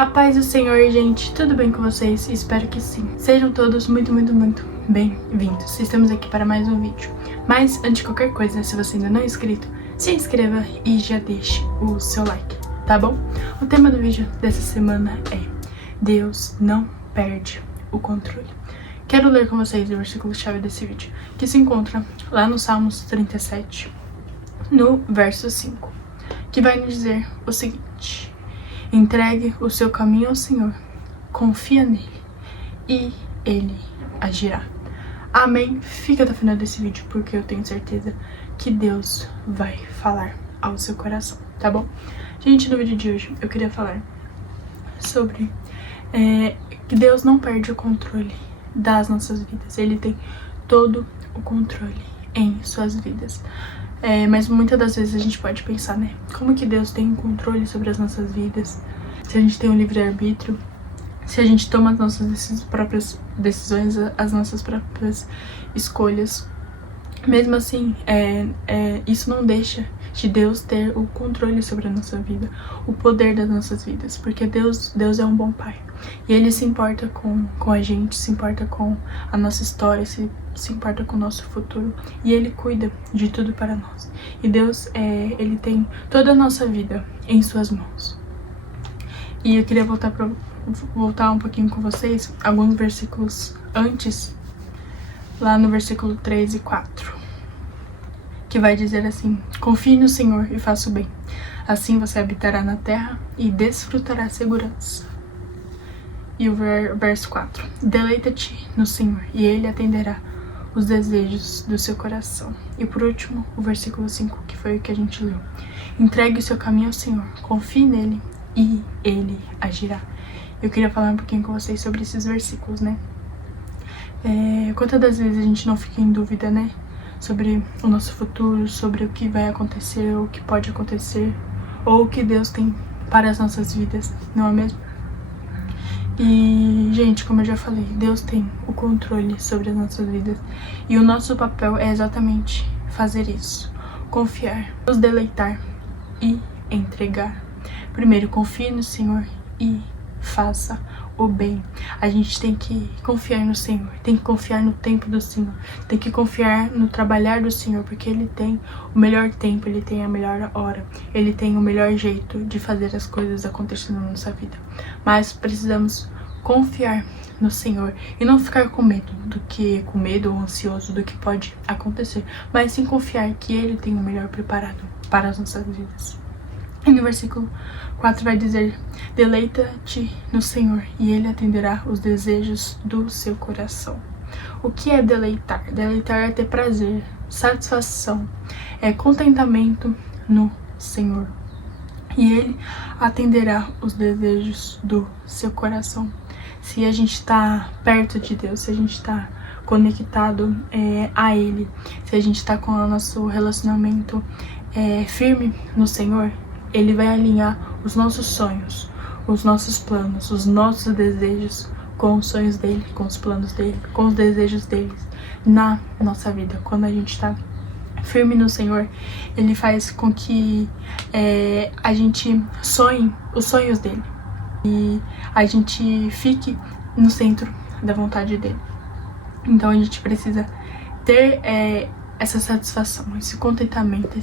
A paz do Senhor, gente, tudo bem com vocês? Espero que sim. Sejam todos muito bem-vindos. Estamos aqui para mais um vídeo. Mas, antes de qualquer coisa, se você ainda não é inscrito, se inscreva e já deixe o seu like, tá bom? O tema do vídeo dessa semana é Deus não perde o controle. Quero ler com vocês o versículo-chave desse vídeo, que se encontra lá no Salmos 37, no verso 5, que vai nos dizer o seguinte: entregue o seu caminho ao Senhor, confia nele e ele agirá. Amém? Fica até o final desse vídeo porque eu tenho certeza que Deus vai falar ao seu coração, tá bom? Gente, no vídeo de hoje eu queria falar sobre que Deus não perde o controle das nossas vidas. Ele tem todo o controle em suas vidas. Mas muitas das vezes a gente pode pensar, né? Como que Deus tem controle sobre as nossas vidas? Se a gente tem um livre-arbítrio, se a gente toma as nossas próprias decisões, as nossas próprias escolhas. Mesmo assim, isso não deixa de Deus ter o controle sobre a nossa vida, o poder das nossas vidas, porque Deus é um bom pai. E Ele se importa com a gente, se importa com a nossa história, se importa com o nosso futuro. E Ele cuida de tudo para nós. E Deus, Ele tem toda a nossa vida em suas mãos. E eu queria voltar um pouquinho com vocês, alguns versículos antes, lá no versículo 3 e 4, que vai dizer assim: confie no Senhor e faça o bem, assim você habitará na terra e desfrutará segurança. E o verso 4, deleita-te no Senhor e Ele atenderá os desejos do seu coração. E por último, o versículo 5, que foi o que a gente leu: entregue o seu caminho ao Senhor, confie nele e Ele agirá. Eu queria falar um pouquinho com vocês sobre esses versículos, né? Quantas das vezes a gente não fica em dúvida, né? Sobre o nosso futuro, sobre o que vai acontecer, o que pode acontecer, ou o que Deus tem para as nossas vidas, não é mesmo? E, gente, como eu já falei, Deus tem o controle sobre as nossas vidas. E o nosso papel é exatamente fazer isso: confiar, nos deleitar e entregar. Primeiro, confie no Senhor e faça o bem. A gente tem que confiar no Senhor, tem que confiar no tempo do Senhor, tem que confiar no trabalhar do Senhor, porque Ele tem o melhor tempo, Ele tem a melhor hora, Ele tem o melhor jeito de fazer as coisas acontecerem na nossa vida. Mas precisamos confiar no Senhor e não ficar com medo ou ansioso do que pode acontecer, mas sim confiar que Ele tem o melhor preparado para as nossas vidas. E no versículo 4 vai dizer: deleita-te no Senhor e Ele atenderá os desejos do seu coração. O que é deleitar? Deleitar é ter prazer, satisfação, é contentamento no Senhor. E Ele atenderá os desejos do seu coração. Se a gente está perto de Deus, se a gente está conectado a Ele, se a gente está com o nosso relacionamento firme no Senhor, Ele vai alinhar os nossos sonhos, os nossos planos, os nossos desejos com os sonhos dele, com os planos dele, com os desejos dele na nossa vida. Quando a gente está firme no Senhor, Ele faz com que a gente sonhe os sonhos dele e a gente fique no centro da vontade dele. Então a gente precisa ter essa satisfação, esse contentamento,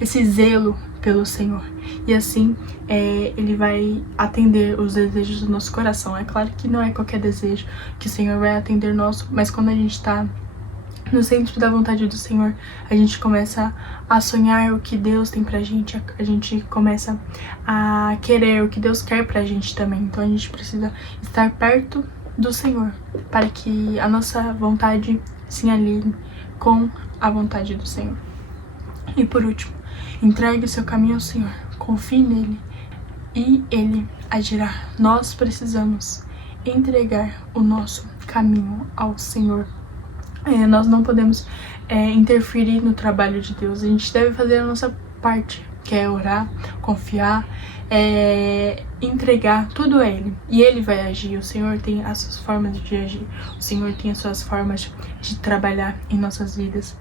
esse zelo pelo Senhor. E assim, Ele vai atender os desejos do nosso coração. É claro que não é qualquer desejo que o Senhor vai atender nosso, mas quando a gente está no centro da vontade do Senhor, a gente começa a sonhar o que Deus tem pra gente, a gente começa a querer o que Deus quer pra gente também. Então a gente precisa estar perto do Senhor para que a nossa vontade se alinhe com a vontade do Senhor. E por último, entregue o seu caminho ao Senhor, confie nele e Ele agirá. Nós precisamos entregar o nosso caminho ao Senhor. Nós não podemos interferir no trabalho de Deus. A gente deve fazer a nossa parte, que é orar, confiar, entregar tudo a Ele. E Ele vai agir. O Senhor tem as suas formas de agir. O Senhor tem as suas formas de trabalhar em nossas vidas.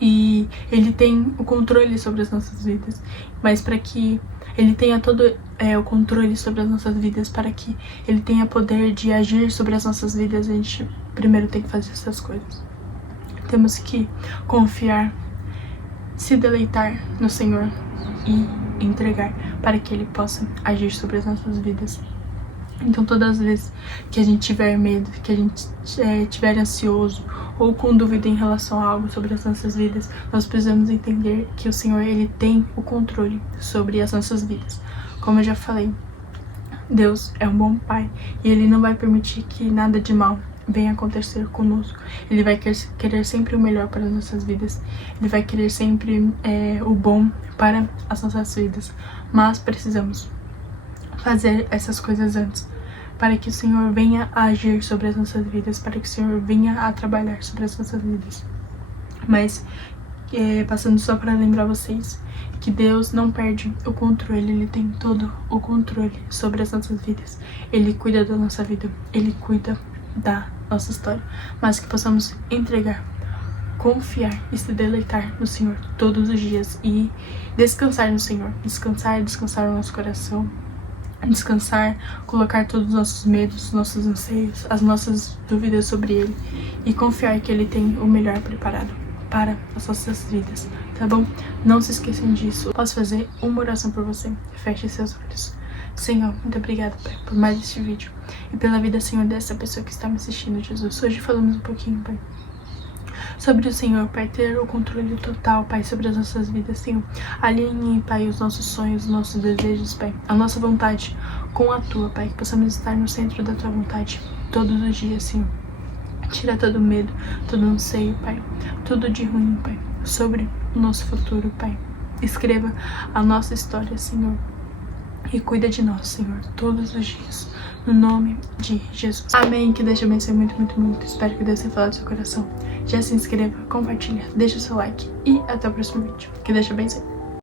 E Ele tem o controle sobre as nossas vidas. Mas para que Ele tenha todo o controle sobre as nossas vidas, para que Ele tenha poder de agir sobre as nossas vidas. A gente primeiro tem que fazer essas coisas. Temos que confiar, se deleitar no Senhor e entregar para que Ele possa agir sobre as nossas vidas. Então, todas as vezes que a gente tiver medo, que a gente estiver ansioso ou com dúvida em relação a algo sobre as nossas vidas, nós precisamos entender que o Senhor, Ele tem o controle sobre as nossas vidas. Como eu já falei, Deus é um bom Pai e Ele não vai permitir que nada de mal venha acontecer conosco. Ele vai querer sempre o melhor para as nossas vidas. Ele vai querer sempre o bom para as nossas vidas. Mas precisamos fazer essas coisas antes, para que o Senhor venha a agir sobre as nossas vidas, para que o Senhor venha a trabalhar sobre as nossas vidas. Mas, passando só para lembrar vocês que Deus não perde o controle, Ele tem todo o controle sobre as nossas vidas. Ele cuida da nossa vida, Ele cuida da nossa história, mas que possamos entregar, confiar e se deleitar no Senhor todos os dias e descansar no Senhor, descansar o nosso coração, descansar, colocar todos os nossos medos, nossos anseios, as nossas dúvidas sobre Ele e confiar que Ele tem o melhor preparado para as nossas vidas, tá bom? Não se esqueçam disso. Posso fazer uma oração por você? Feche seus olhos. Senhor, muito obrigada, Pai, por mais este vídeo e pela vida, Senhor, dessa pessoa que está me assistindo, Jesus. Hoje falamos um pouquinho, Pai, sobre o Senhor, Pai, ter o controle total, Pai, sobre as nossas vidas, Senhor. Alinhe, Pai, os nossos sonhos, os nossos desejos, Pai, a nossa vontade com a Tua, Pai, que possamos estar no centro da Tua vontade todos os dias, Senhor. Tira todo medo, todo anseio, Pai, tudo de ruim, Pai, sobre o nosso futuro, Pai. Escreva a nossa história, Senhor, e cuida de nós, Senhor, todos os dias, no nome de Jesus. Amém. Que Deus te abençoe muito, muito, muito. Espero que Deus tenha falado do seu coração. Já se inscreva, compartilha, deixa o seu like e até o próximo vídeo. Que Deus te abençoe.